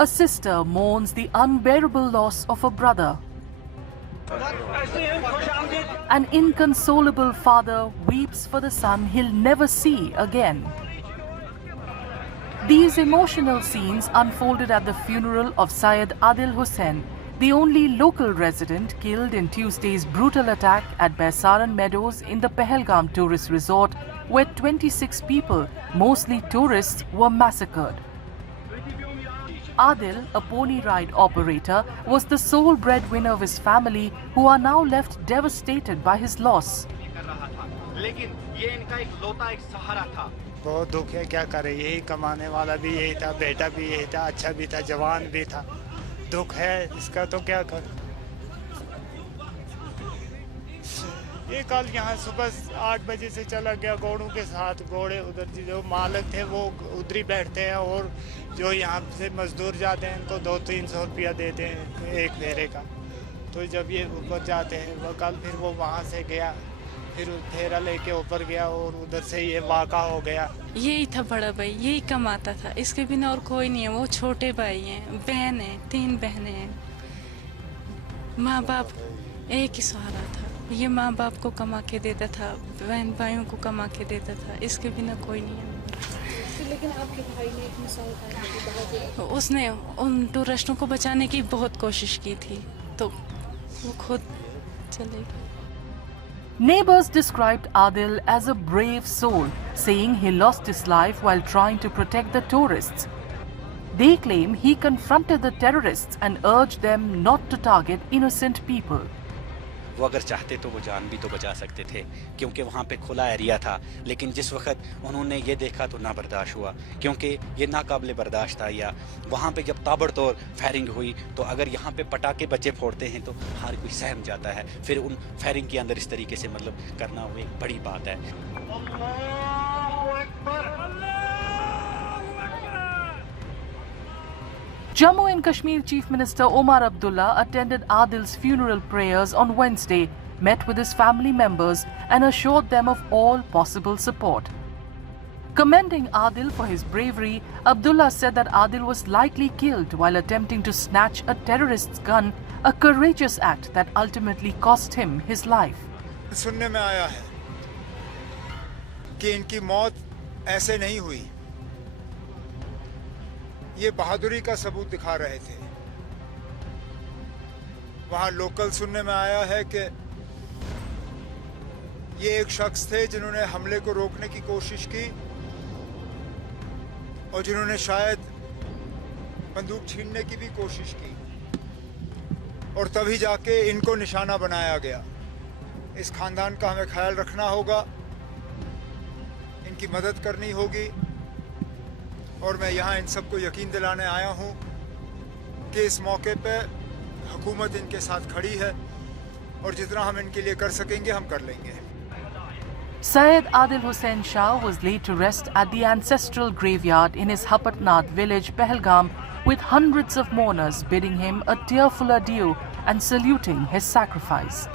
A sister mourns the unbearable loss of a brother. An inconsolable father weeps for the son he'll never see again. These emotional scenes unfolded at the funeral of Syed Adil Hussain, the only local resident killed in Tuesday's brutal attack at Baisaran Meadows in the Pahalgam tourist resort, where 26 people, mostly tourists, were massacred. Adil, a pony ride operator, was the sole breadwinner of his family, who are now left devastated by his loss. बहुत दुख है, क्या करे, यही कमाने वाला भी यही था, बेटा भी यही था, अच्छा भी था, जवान भी था। दुख है इसका, तो क्या कर। ये कल यहाँ सुबह 8 बजे से चला गया घोड़ों के साथ। घोड़े उधर जो मालिक थे वो उधर ही बैठते हैं, और जो यहाँ से मजदूर जाते हैं इनको 200-300 रुपया देते हैं एक फेरे का। तो जब ये ऊपर जाते हैं, वो कल फिर वो वहाँ से गया, फिर फेरा लेके ऊपर गया और उधर से ये वाक़ा हो गया। यही था बड़ा भाई, यही कमाता था, इसके बिना और कोई नहीं है। वो छोटे भाई हैं, बहन है, 3 बहनें हैं। माँ बाप एक ही सहारा था। ये माँ बाप को कमा के देता था, बहन भाइयों को कमा के देता था, इसके बिना कोई नहीं है। लेकिन आपके भाई ने एक मिसाल कायम की, उसने उन टूरिस्टों को बचाने की बहुत कोशिश की थी, तो वो खुद चले गए। Neighbors described Adil as a brave soul, saying he lost his life while trying to protect the tourists. They claim he confronted the terrorists and urged them not to target innocent people. वो अगर चाहते तो वो जान भी तो बचा सकते थे, क्योंकि वहाँ पे खुला एरिया था। लेकिन जिस वक्त उन्होंने ये देखा तो ना बर्दाश्त हुआ, क्योंकि ये नाकाबिले बर्दाश्त था। या वहाँ पे जब ताबड़तोड़ फायरिंग हुई, तो अगर यहाँ पे पटाखे बच्चे फोड़ते हैं तो हर कोई सहम जाता है। फिर उन फायरिंग के अंदर इस तरीके से मतलब करना वो एक बड़ी बात है। Jammu and Kashmir Chief Minister Omar Abdullah attended Adil's funeral prayers on Wednesday, met with his family members and assured them of all possible support. Commending Adil for his bravery, Abdullah said that Adil was likely killed while attempting to snatch a terrorist's gun, a courageous act that ultimately cost him his life. सुनने में आया है कि इनकी मौत ऐसे नहीं हुई, ये बहादुरी का सबूत दिखा रहे थे। वहां लोकल सुनने में आया है कि ये एक शख्स थे जिन्होंने हमले को रोकने की कोशिश की और जिन्होंने शायद बंदूक छीनने की भी कोशिश की, और तभी जाके इनको निशाना बनाया गया। इस खानदान का हमें ख्याल रखना होगा, इनकी मदद करनी होगी, और मैं यहाँ इन सबको यकीन दिलाने आया हूँ कि इस मौके पे हुकूमत इनके साथ खड़ी है, और जितना हम इनके लिए कर सकेंगे हम कर लेंगे। Syed Adil Hussain Shah was laid to rest at the ancestral graveyard in his Hapatnath village, Pahalgam, with hundreds of mourners bidding him a tearful adieu and saluting his sacrifice.